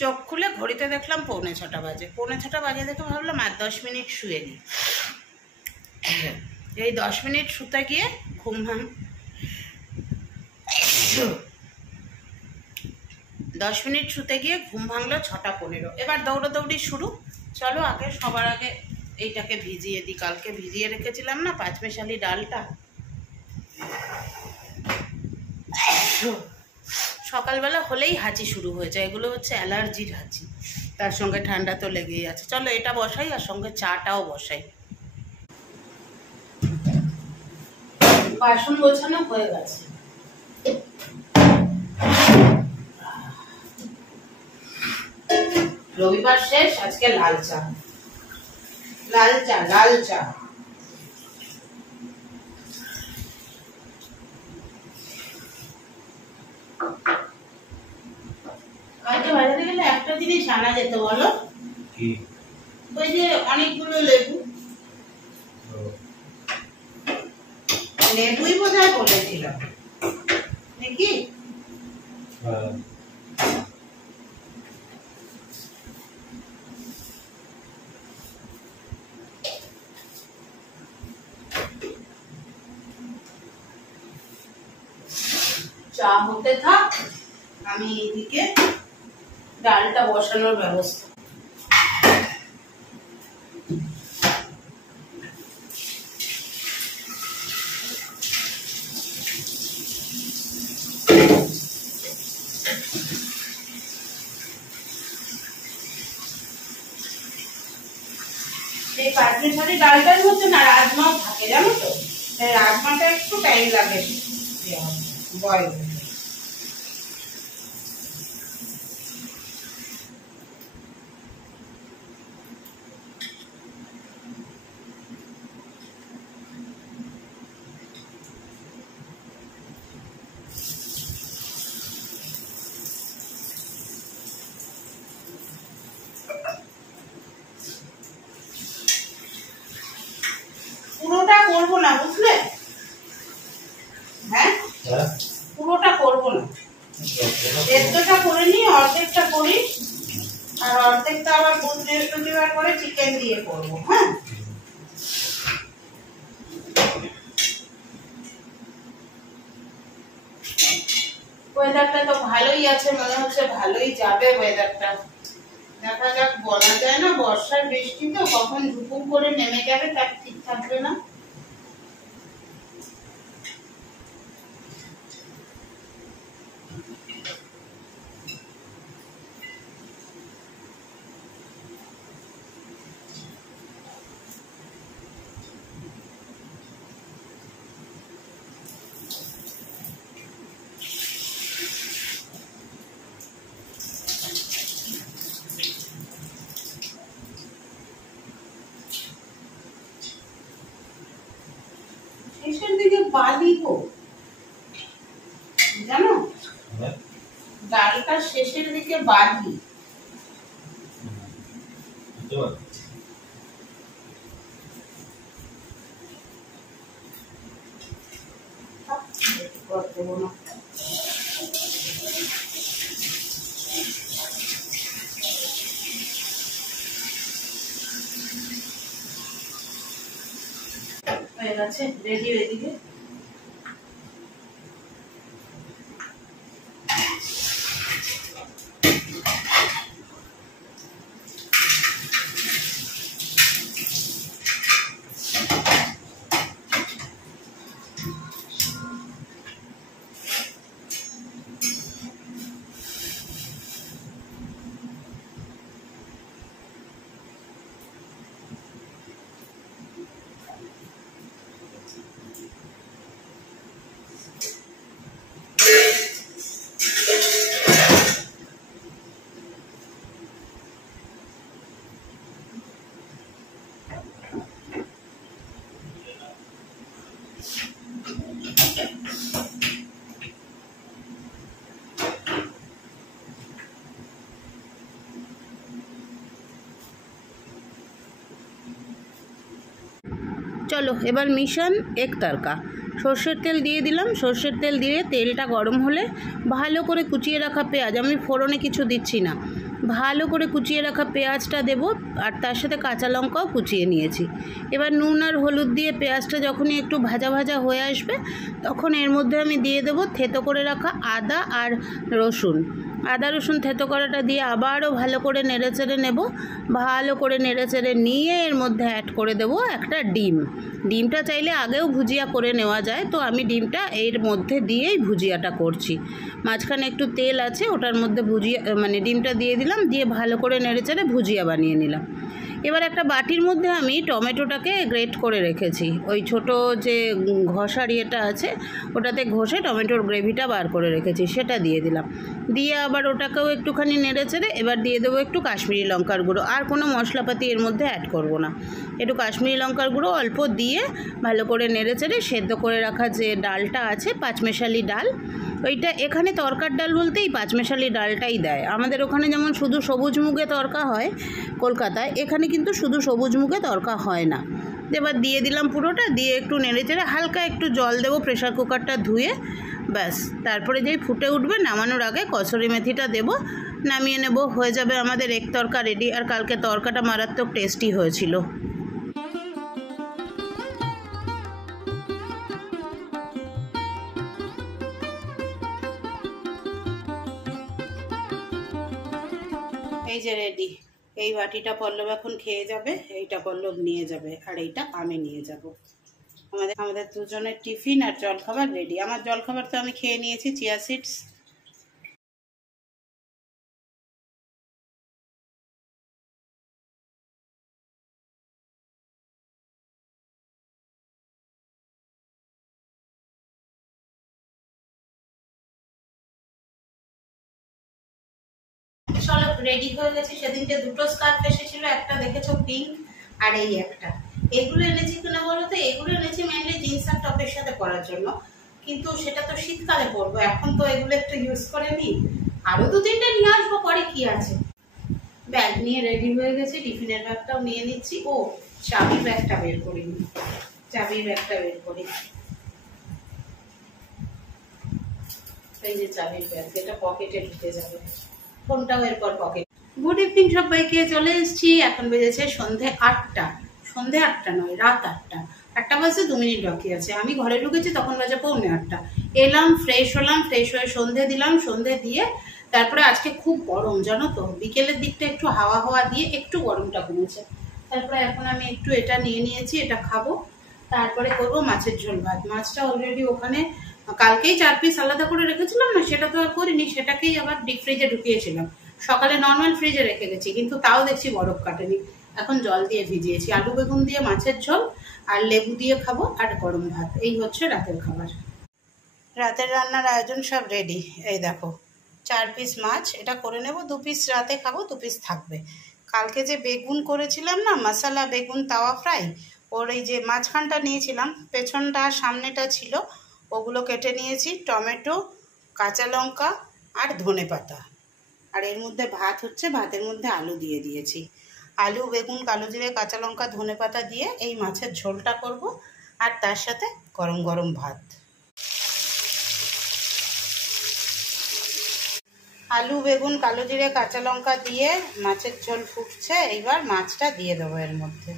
চোখ খুলে ঘড়িতে দেখলাম 6:45 বাজে। 6:45 বাজে দেখে ভাবলাম আর 10 মিনিট শুয়ে নিই। এই 10 মিনিট শুতে গিয়ে ঘুম 10 মিনিট শুতে গিয়ে ঘুম ভাঙলো 6:15। এবার দৌড়াদৌড়ি শুরু। চলো আগে সবার আগে এইটাকে ভিজিয়ে দিই। কালকে ভিজিয়ে রেখেছিলাম না পাঁচমেশালি ডালটা। সকালবেলা হলেই হাঁচি শুরু হয়ে যায়। এগুলো হচ্ছে অ্যালার্জির হাঁচি, তার সঙ্গে ঠান্ডা তো লেগেই আছে। চলো এটা বসাই আর সঙ্গে চাটাও বসাই। বাসন গোছানো হয়ে গেছে। রবিবার শেষ, আজকে লাল চা। লাল চা লাল চা। কালকে বাজারে গেলে একটা জিনিস আনা যেত, বলো কি? ওই যে অনেকগুলো লেবু। লেবুই বোধহয় বলেছিলাম নাকি? চা হতে থাক, আমি এইদিকে ডালটা বসানোর ব্যবস্থা। এই পাঁচমিশালি ডালটাই হচ্ছে না, রাজমাও থাকে জানো তো। রাজমাটা একটু টাইম লাগে বয়েল। পুরোটা করবো না বুঝলে, হ্যাঁ পুরোটা করবো না। এতটা করে নি, অর্ধেকটা করি, আর অর্ধেকটা আবার বুধ বৃহস্পতিবার করে চিকেন দিয়ে করবো। হ্যাঁ ওয়েদারটা তো ভালোই আছে, মনে হচ্ছে ভালোই যাবে ওয়েদারটা। দেখা যাক, বলা যায় না, বর্ষার বৃষ্টি তো কখন ঝুপুক করে নেমে যাবে তার ঠিক থাকবে না। শেষের দিকে বালি গো, জানো ডালটা শেষের দিকে বালি। হয়ে গেছে, রেডি এদিকে। চলো এবার মিশন এক তরকা। সর্ষের তেল দিয়ে দিলাম। সর্ষের তেল দিয়ে তেলটা গরম হলে ভালো করে কুচিয়ে রাখা পেঁয়াজ, আমি ফোড়নে কিছু দিচ্ছি না, ভালো করে কুচিয়ে রাখা পেঁয়াজটা দেব, আর তার সাথে কাঁচা লঙ্কাও কুচিয়ে নিয়েছি। এবার নুন আর হলুদ দিয়ে পেঁয়াজটা যখনই একটু ভাজা ভাজা হয়ে আসবে তখন এর মধ্যে আমি দিয়ে দেবো থেতো করে রাখা আদা আর রসুন। আদা রসুন থেতো করাটা দিয়ে আবারও ভালো করে নেড়েচেড়ে নেব। ভালো করে নেড়েচেড়ে নিয়ে এর মধ্যে অ্যাড করে দেব একটা ডিম। ডিমটা চাইলে আগেও ভুজিয়া করে নেওয়া যায়, তো আমি ডিমটা এর মধ্যে দিয়েই ভুজিয়াটা করছি। মাঝখানে একটু তেল আছে, ওটার মধ্যে ভুজিয়া মানে ডিমটা দিয়ে দিলাম, দিয়ে ভালো করে নেড়েচেড়ে ভুজিয়া বানিয়ে নিলাম। এবার একটা বাটির মধ্যে আমি টমেটোটাকে গ্রেট করে রেখেছি, ওই ছোট যে ঘষার ইয়েটা আছে ওটাতে ঘষে টমেটোর গ্রেভিটা বার করে রেখেছি, সেটা দিয়ে দিলাম। দিয়ে আবার ওটাকেও একটুখানি নেড়েচেড়ে এবার দিয়ে দেবো একটু কাশ্মীরি লঙ্কার গুঁড়ো। আর কোনো মশলাপাতি এর মধ্যে অ্যাড করব না, একটু কাশ্মীরি লঙ্কার গুঁড়ো অল্প দিয়ে ভালো করে নেড়েচেড়ে সেদ্ধ করে রাখা যে ডালটা আছে পাঁচমেশালি ডাল, ওইটা এখানে তরকার ডাল বলতেই পাঁচমেশালি ডালটাই দেয়। আমাদের ওখানে যেমন শুধু সবুজ মুগে তরকা হয় কলকাতায়, এখানে কিন্তু শুধু সবুজ মুগে তরকা হয় না। এবার দিয়ে দিলাম পুরোটা, দিয়ে একটু নেড়েচেড়ে হালকা একটু জল দেবো প্রেশার কুকারটা ধুয়ে, ব্যাস। তারপরে যেই ফুটে উঠবে নামানোর আগে কসুরি মেথিটা দেবো, নামিয়ে নেব, হয়ে যাবে আমাদের এগ তরকা রেডি। আর কালকে তরকাটা মারাত্মক টেস্টি হয়েছিল। এই যে রেডি, এই বাটিটা পল্লব এখন খেয়ে যাবে, এইটা পল্লব নিয়ে যাবে, আর এইটা আমি নিয়ে যাব। আমাদের দুজনের টিফিন আর জলখাবার রেডি। আমার জলখাবার তো আমি খেয়ে নিয়েছি, চিয়া সিডস। চলো রেডি হয়ে গেছি। সেদিনকে দুটো স্কার্ফ এসেছিল, একটা দেখেছো পিঙ্ক আর এই একটা। এগুলো এনেছি কিনা বলো তো, এগুলো এনেছি মেনলি জিন্স আর টপের সাথে পরার জন্য, কিন্তু সেটা তো শীতকালে পরবো, এখন তো এগুলো একটু ইউজ করে নিই। আরো দু তিনটে নিয়ে আসবো, পরে কি আছে। ব্যাগ নিয়ে রেডি হয়ে গেছি, টিফিনের ব্যাগটাও নিয়ে নিচ্ছি। ও চাবির ব্যাগটা বের করিনি, চাবির ব্যাগটা বের করি। এই যে চাবির ব্যাগ, এটা পকেটে ঢুকে যাবে, ফোনটাও এরপর পকেট। গুড ইভিনিং সবাইকে, চলে এসেছি। এখন বেজেছে সন্ধে 8টা, সন্ধে 8টা নয়, রাত 8টা। 8টা বাজে 2 মিনিট বাকি আছে। আমি ঘরে ঢুকেছি তখন বাজে 7:45। এলাম, ফ্রেশ হলাম, ফ্রেশ হয়ে সন্ধে দিলাম, সন্ধে দিয়ে তারপরে আজকে খুব গরম জানো তো, বিকেলের দিকটা একটু হাওয়া হাওয়া দিয়ে একটু গরমটা কমেছে। তারপরে এখন আমি একটু এটা নিয়ে নিয়েছি, এটা খাবো, তারপরে করবো মাছের ঝোল ভাত। মাছটা অলরেডি ওখানে কালকেই 4 পিস আলাদা করে রেখেছিলাম না, সেটা তো আর করিনি, সেটাকেই আবার ডিপ ফ্রিজে ঢুকিয়েছিলাম। সকালে নর্মাল ফ্রিজে রেখে গেছি, কিন্তু তাও দেখছি বরফ কাটেনি। এখন জল দিয়ে ভিজিয়েছি। আলু বেগুন দিয়ে মাছের ঝোল আর লেবু দিয়ে খাবো, আর গরম ভাত। এই হচ্ছে রাতের খাবার। রাতের রান্নার আয়োজন সব রেডি। এই দেখো 4 পিস মাছ, এটা করে নেব। 2 পিস রাতে খাবো, 2 পিস থাকবে। কালকে যে বেগুন করেছিলাম না, মশলা বেগুন তাওয়া ফ্রাই, ওর এই যে মাঝখানটা নিয়েছিলাম, পেছনটা সামনেটা ছিল, ওগুলো কেটে নিয়েছি। টমেটো, কাঁচা লঙ্কা আর ধনেপাতা, আর এর মধ্যে ভাত হচ্ছে, ভাতের মধ্যে আলু দিয়ে দিয়েছি। আলু বেগুন কালো জিরে কাঁচা লঙ্কা ধনেপাতা দিয়ে এই মাছের ঝোলটা করব, আর তার সাথে গরম গরম ভাত। আলু বেগুন কালো জিরে কাঁচা লঙ্কা দিয়ে মাছের ঝোল ফুটছে, এইবার মাছটা দিয়ে দেবো এর মধ্যে।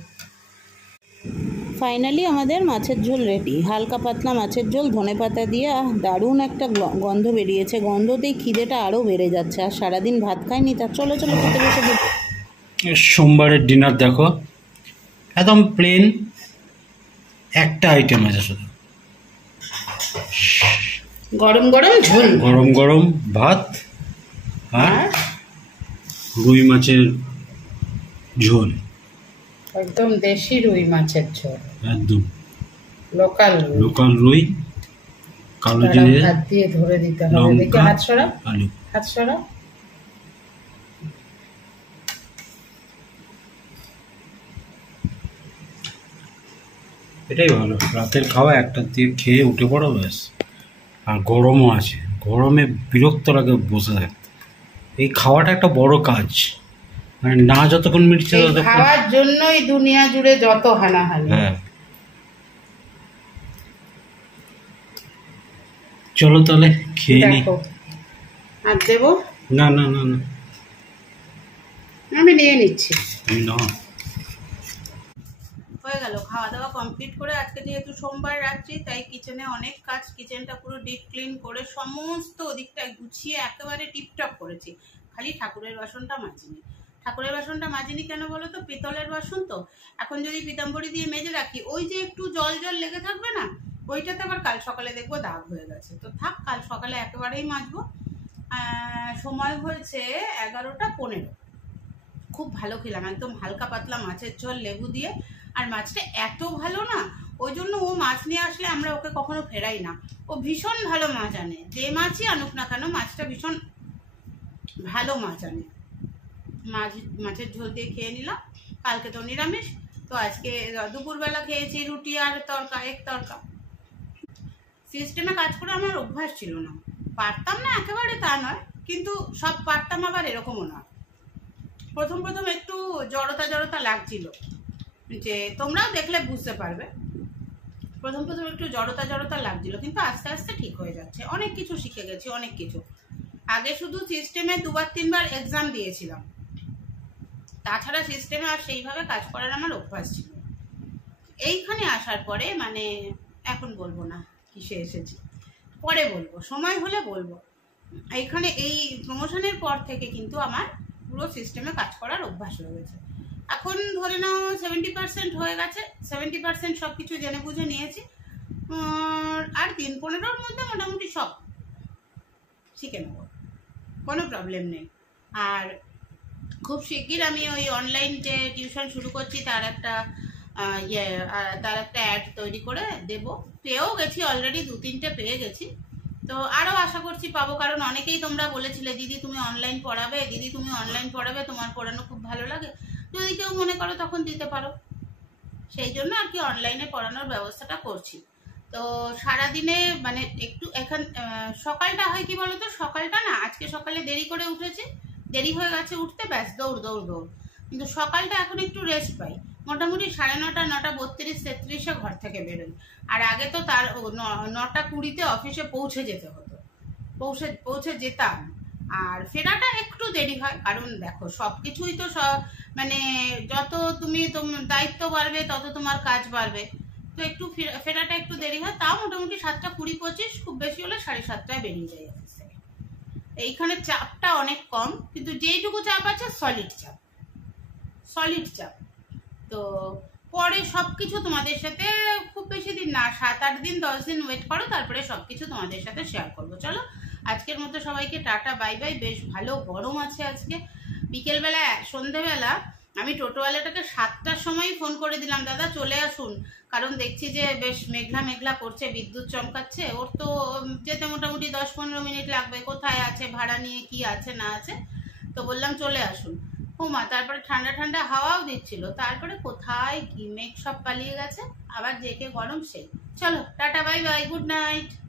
ফাইনালি আমাদের মাছের ঝোল রেডি। হালকা পাতলা মাছের ঝোল, ধনেপাতা দিয়ে দারুণ একটা গন্ধ বেরিয়েছে। গন্ধতেই খিদেটা আরও বেড়ে যাচ্ছে, আর সারাদিন ভাত খাইনি। তা চলো চলো খেতে বসে দিই। সোমবারের ডিনার দেখো, একদম প্লেন, একটা আইটেম আছে শুধু, গরম গরম ঝোল, গরম গরম ভাত আর রুই মাছের ঝোল। একদম দেশি রুই মাছের ঝোল, একদম লোকাল রুই, কালো জিরে, হাত দিয়ে ধরে দিতে হবে। দেখি হাত সরা, আলু, হাত সরা। এটাই ভালো রাতের খাওয়া। একটা দিয়ে খেয়ে উঠে পড়ো ব্যাস। আর গরমও আছে, গরমে বিরক্ত লাগে বসে থাকতে। এই খাওয়াটা একটা বড় কাজ, মানে না যতক্ষণ মিটছে ততক্ষণ খাওয়ার জন্যই দুনিয়া জুড়ে যত হানাহানি। হ্যাঁ, চলো তাহলে খেয়ে নি। আর দেবো না না না না, আমি নিয়ে নিচ্ছি। তুমি না হয়ে গেল খাওয়া দাওয়া কমপ্লিট করে। আজকে যেহেতু সোমবার রাত্রি, তাই কিচেনে অনেক কাজ। কিচেনটা পুরো ডিপ ক্লিন করে সমস্ত ওদিকটা গুছিয়ে একেবারে টিপটপ করেছি। খালি ঠাকুরের বাসনটা মাজিনি। ঠাকুরের বাসনটা মাজিনি কেন বলো তো, পিতলের বাসন তো। এখন যদি পিতাম্বরী দিয়ে মেজে রাখি, ওই যে একটু জল জল লেগে থাকবে না, ওইটাতে আবার কাল সকালে দেখবো দাগ হয়ে গেছে। তো থাক, কাল সকালে একেবারেই মাজবো। সময় হয়েছে 11:15। খুব ভালো খেলাম, একদম হালকা পাতলা মাছের ঝোল লেবু দিয়ে। আর মাছটা এত ভালো না, ওই জন্য ও মাছ নিয়ে আসলে আমরা ওকে কখনো ফেরাই না। ও ভীষণ ভালো মাছ আনে, যে মাছই আনুক না কেন মাছটা ভীষণ ভালো মাছ আনে। মাছের ঝোল দিয়ে খেয়ে নিলাম। কালকে তো নিরামিষ, তো আজকে দুপুরবেলা খেয়েছি রুটি আর তরকা, এক তরকা। সিস্টেমে কাজ করে আমার অভ্যাস ছিল না, পারতাম না একেবারে তা নয়, কিন্তু সব পারতাম আবার এরকমও না। প্রথম প্রথম একটু জড়তা জড়তা লাগছিল, যে তোমরাও দেখলে বুঝতে পারবে। প্রথম প্রথম একটু জড়তা জড়তা লাগছিল, কিন্তু আস্তে আস্তে ঠিক হয়ে যাচ্ছে। অনেক কিছু শিখে গেছি, অনেক কিছু। আগে শুধু সিস্টেমে 2-3 বার এক্সাম দিয়েছিলাম, তাছাড়া সিস্টেমে আর সেইভাবে কাজ করার আমার অভ্যাস ছিল। এইখানে আসার পরে মানে এখন বলবো না কিসে এসেছি, পরে বলবো, সময় হলে বলবো। এইখানে এই প্রমোশনের পর থেকে কিন্তু আমার পুরো সিস্টেমে কাজ করার অভ্যাস হয়ে গেছে। এখন ধরে নাও 70% হয়ে গেছে। 70% সব কিছু জেনে বুঝে নিয়েছি। আর 3-15-র মধ্যে মোটামুটি সব শিখে নেব, কোনো প্রবলেম নেই। আর খুব শিগগির আমি ওই অনলাইন যে টিউশন শুরু করছি তার একটা অ্যাড তৈরি করে দেব। পেয়েও গেছি অলরেডি, 2-3টে পেয়ে গেছি। তো আরও আশা করছি পাবো, কারণ অনেকেই তোমরা বলেছিলে দিদি তুমি অনলাইন পড়াবে, দিদি তুমি অনলাইন পড়াবে, তোমার পড়ানো খুব ভালো লাগে। যদি কেউ মনে করো তখন দিতে পারো, সেই জন্য আর কি অনলাইনে পড়ানোর ব্যবস্থাটা করছি। তো সারাদিনে মানে একটু এখন সকালটা হয় কি বলো তো, সকালটা না আজকে সকালে দেরি করে উঠেছি, দেরি হয়ে গেছে উঠতে, ব্যাস দৌড় দৌড় দৌড়। কিন্তু সকালটা এখন একটু রেস্ট পাই। মোটামুটি 9:30, 9:32-33 ঘর থেকে বেরোই। আর আগে তো তার 9:20 অফিসে পৌঁছে যেতে হতো, পৌঁছে যেতাম। আর ফেরাটা একটু দেরি হয়, কারণ দেখো সব কিছুই তো মানে যত তুমি দায়িত্ব বাড়বে তত তোমার কাজ বাড়বে। তো একটু ফেরাটা একটু দেরি হয়। তাও মোটামুটি 7:20-25, খুব বেশি হলে 7:30টায় বেরিয়ে যায় অফিস থেকে। এইখানে চাপটা অনেক কম, কিন্তু যেইটুকু চাপ আছে সলিড চাপ। তো পরে সবকিছু তোমাদের সাথে, খুব বেশি দিন না, 7-8 দিন 10 দিন ওয়েট করো, তারপরে সবকিছু তোমাদের সাথে শেয়ার করবো। চলো আজকের মতো সবাইকে টাটা বাই বাই। বেশ ভালো গরম আছে আজকে। বিকেলবেলা সন্ধেবেলা আমি টোটোওয়ালাটাকে 7টার সময় ফোন করে দিলাম, দাদা চলে আসুন, কারণ দেখছি যে বেশ মেঘলা মেঘলা করছে, বিদ্যুৎ চমকাচ্ছে। ওর তো যেতে মোটামুটি 10-15 মিনিট লাগবে, কোথায় আছে, ভাড়া নিয়ে কি আছে না আছে। তো বললাম চলে আসুন। মা তারপরে ঠান্ডা ঠান্ডা হাওয়াও দিচ্ছিল, তারপরে কোথায় কি মেঘ সব পালিয়ে গেছে, আবার জেকে গরম সেই। চলো tata bye bye, good night.